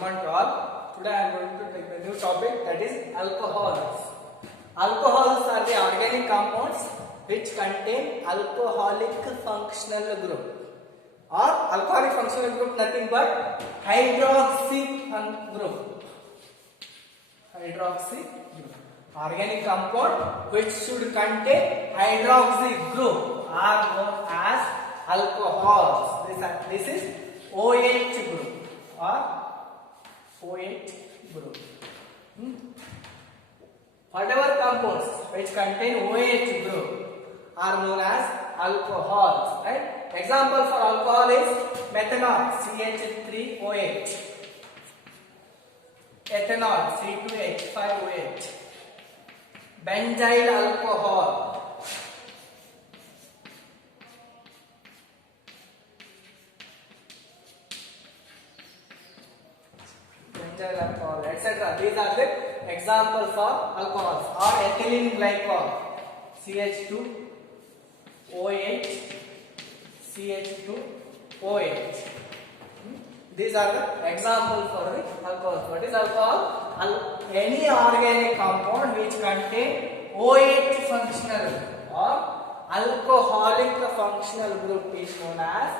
morning to all. Today I am going to take the new topic, that is alcohols. Alcohols are the organic compounds which contain alcoholic functional group. Or alcoholic functional group nothing but hydroxy group. Hydroxy group. Organic compound which should contain hydroxy group are known as alcohols. This is OH group or OH group. Whatever compounds which contain OH group are known as alcohols. Right? Example for alcohol is methanol, CH3OH. Ethanol, C2H5OH. Benzyl alcohol. Alcohol, etc. These are the examples of alcohols. Or ethylene glycol, CH2OH, CH2OH. These are the examples for the alcohols. What is alcohol? Any organic compound which contain OH functional or alcoholic functional group is known as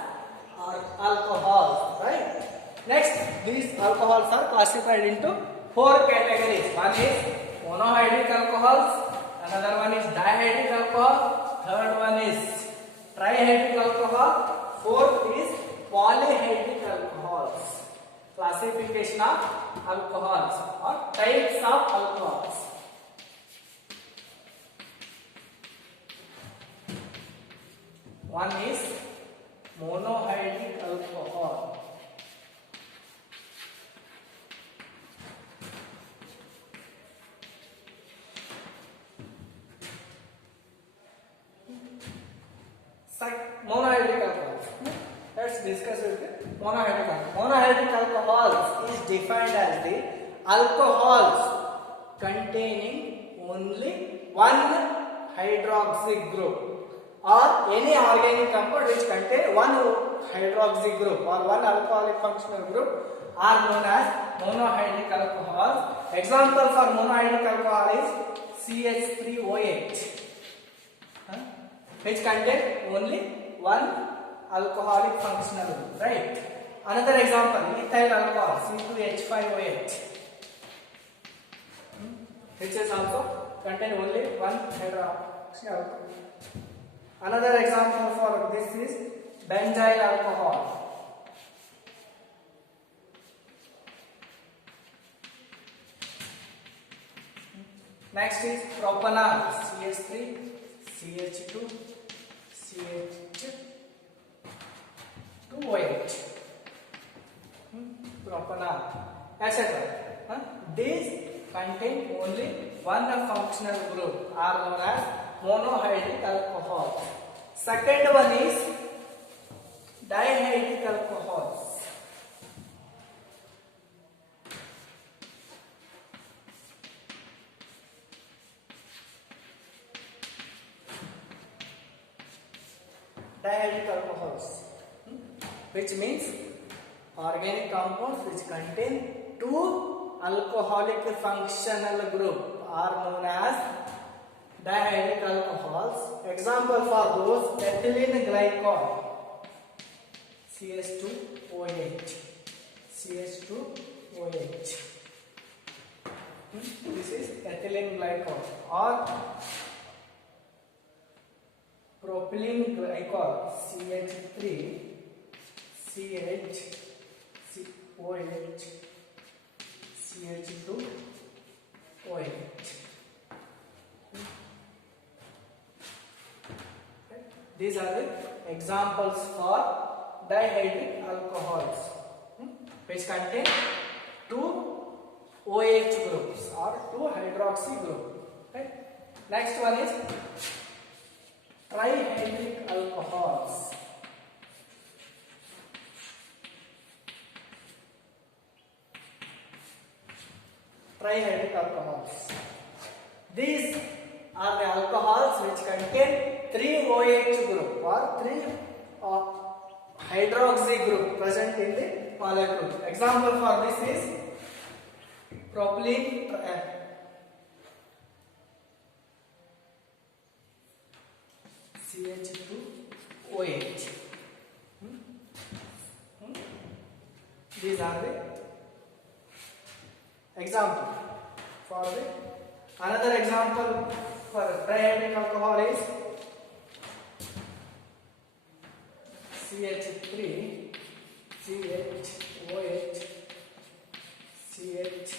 alcohols. Right? Next, these alcohols are classified into 4 categories. One is monohydric alcohols, another one is dihydric alcohol, third one is trihydric alcohol, fourth is polyhydric alcohols. Classification of alcohols or types of alcohols. One is monohydric alcohol. Monohydric alcohols. Let's discuss with monohydric alcohol. Monohydric alcohols is defined as the alcohols containing only one hydroxy group or any organic compound which contain one hydroxy group or one alcoholic functional group are known as monohydric alcohols. Example for monohydric alcohol is CH3OH. Which contain only one alcoholic functional group, right? Another example, ethyl alcohol, C2H5OH, which is also contain only one hydroxy alcohol. Another example for this is benzyl alcohol. Next is propanol, CH3, CH2, CH2OH, propanol, etc. These contain only one functional group are known as monohydric alcohol. Second one is dihydric alcohols. Dihydric alcohols, which means organic compounds which contain two alcoholic functional group are known as dihydric alcohols. Example for those ethylene glycol, CH2OH, CH2OH. This is ethylene glycol. Or propylene glycol, CH3, CHOH, CH2OH. These are the examples for dihydric alcohols which contain two OH groups or two hydroxy groups. Right? Next one is trihydric alcohols. Trihydric alcohols. These are the alcohols which contain three OH group or three hydroxy group present in the molecule. Example for this is propylene CH2OH. These are the example for the another example for triadic alcohol is CH3 CHOH CHOH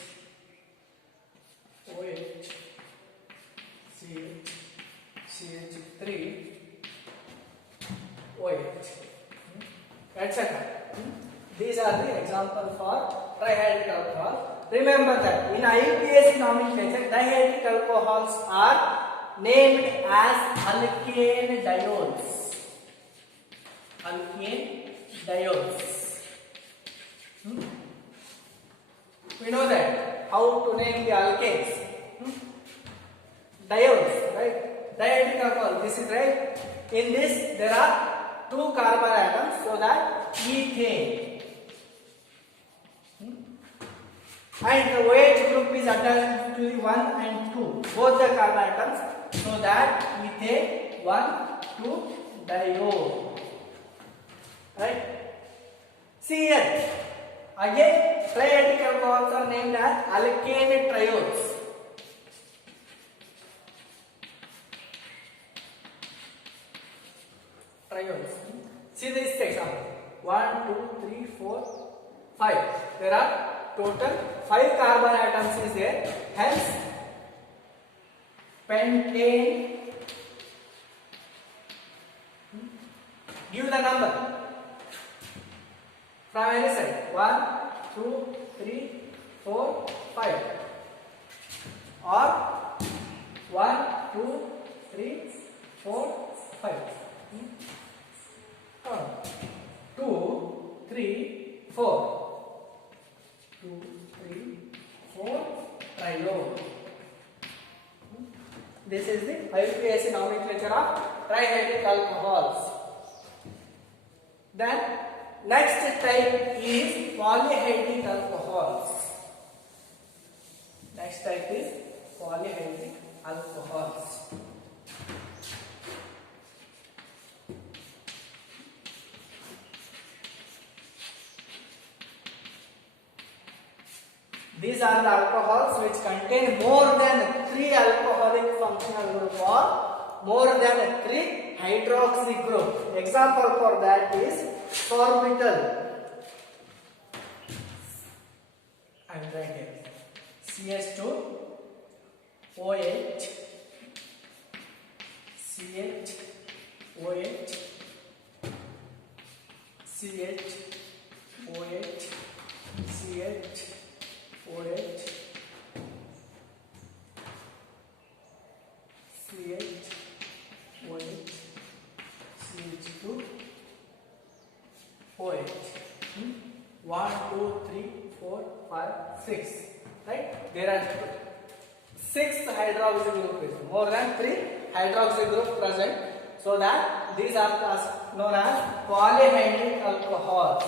CH3 OH, etc. These are the example for triadic alcohol. Remember that in IUPAC nomenclature, dihydric alcohols are named as alkane diols. Alkane diols. We know that how to name the alkanes. Diols, right? Dihydric alcohol. This is right. In this, there are 2 carbon atoms, so that ethane. And the OH group is attached to the 1 and 2, both the carbon atoms, so that ethane 1,2 diol. Right? CH. Again, triadic alcohols are named as alkane triols. Triols. See this example. 1, 2, 3, 4, 5. There are total 5 carbon atoms is there. Hence, pentane. Give the number from any side. 1, 2, 3, 4, 5. Or 1, 2, 3, 4, 5. 2, 3, 4. 2, 3, 4 triol. This is the IUPAC nomenclature of triadic alcohols. Then next type is polyhydric alcohols. Next type is polyhydric alcohols. These are the alcohols which contain more than 3 alcoholic functional group or more than 3 hydroxy group. Example for that is sorbitol. I will write here. CH2OH, CHOH, CHOH, CHOH, CHOH, CH2OH. 1, 2, 3, 4, 5, 6. Right? There are 6 hydroxy groups, more than 3 hydroxy groups present. So that these are known as polyhydric alcohols.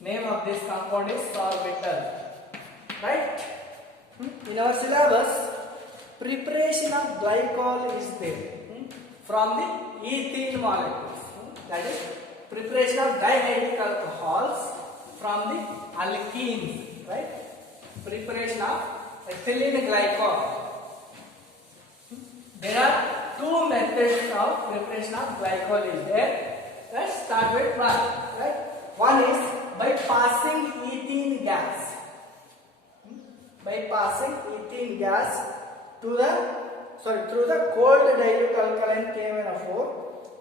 Name of this compound is sorbitol. Right? In our syllabus, preparation of glycol is there from the ethene molecules. That is preparation of dihydric alcohols from the alkenes. Right? Preparation of ethylene glycol. There are 2 methods of preparation of glycol is there. Let's start with one. Right? One is by passing ethene gas. By passing ethene gas to the through the cold dilute alkaline KMnO4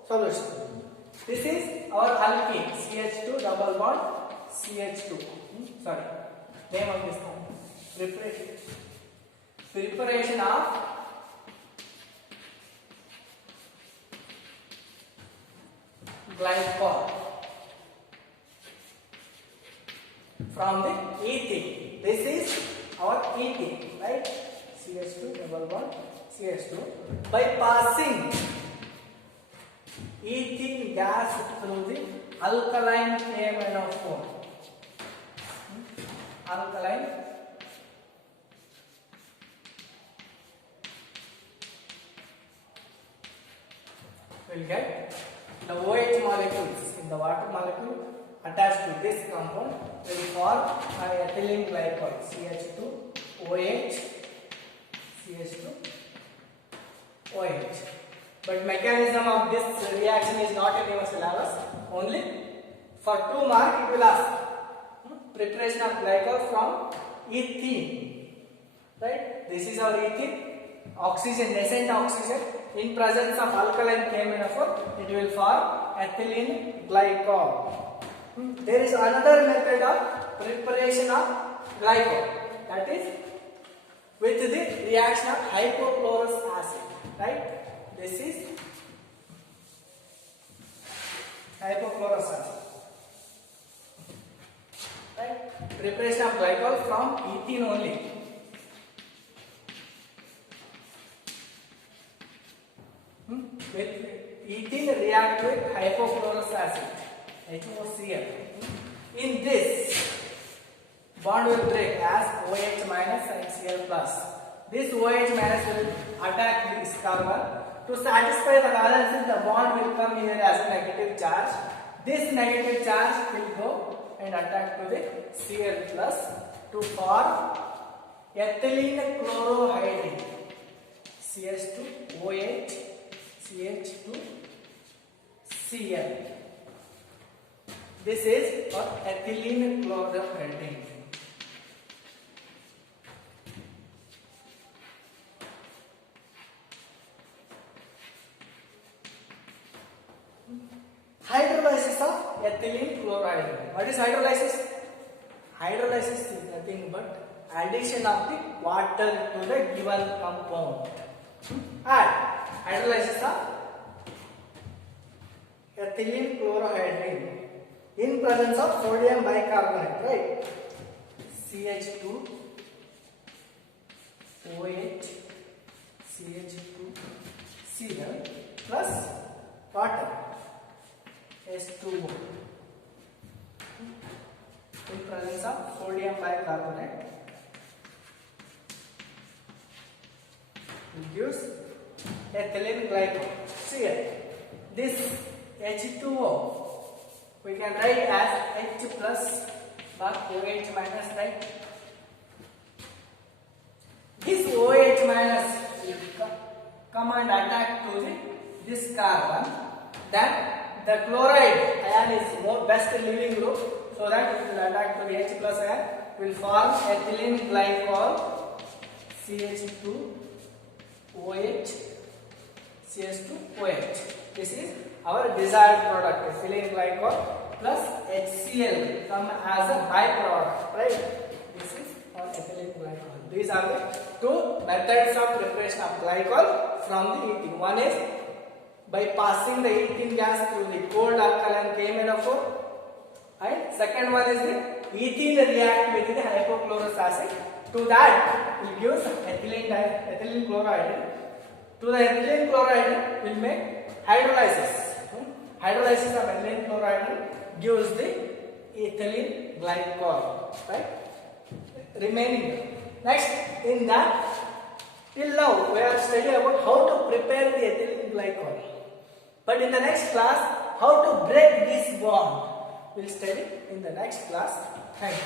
solution. This is our alkene CH2 double bond CH2. Name of this one. Preparation of glycol from the ethene. This is our ethene, right? CH2 double bond CH2. By passing ethene gas through the alkaline KMnO4. Alkaline will get the OH molecules in the water molecule attached to this compound will form an ethylene glycol CH2OH CH2OH. But mechanism of this reaction is not in your syllabus. Only for 2 marks it will ask preparation of glycol from ethene. Right? This is our ethene. Oxygen, nascent oxygen. In presence of alkaline KMnO4, it will form ethylene glycol. There is another method of preparation of glycol, that is with the reaction of hypochlorous acid. Right? This is hypochlorous acid. Right? Preparation of glycol from ethene only. With ethene react with hypochlorous acid, HOCl. In this, bond will break as OH minus and Cl plus. This OH minus will attack this carbon. To satisfy the balances, the bond will come here as a negative charge. This negative charge will go and attack to the Cl plus to form ethylene chlorohydrin CH2OH CH2Cl. This is for ethylene chlorohydrin. Hydrolysis of ethylene chlorohydrin. What is hydrolysis? Hydrolysis is nothing but addition of the water to the given compound. Add hydrolysis of ethylene chlorohydrin in presence of sodium bicarbonate, right? CH2OH CH2Cl plus water H2O in presence of sodium bicarbonate. It gives ethylene glycol. See this H2O we can write as H plus but OH minus, right? This OH minus will come and attack to this carbon. Then the chloride ion is more best living group, so that it will attack to the H plus ion, will form ethylene glycol CH2OH CH2OH. This is our desired product, ethylene glycol plus HCl come as a byproduct, right? This is our ethylene glycol. These are the 2 methods of preparation of glycol from the ethene. One is by passing the ethene gas through the cold alkaline KMnO4, and second one is the ethene react with the hypochlorous acid. To that it gives ethylene chloride. To the ethylene chloride will make hydrolysis. Hydrolysis of ethylene chloride gives the ethylene glycol, right? Remaining. Next, in that, till now we are studying about how to prepare the ethylene glycol. But in the next class, how to break this bond, we'll study in the next class. Thank you.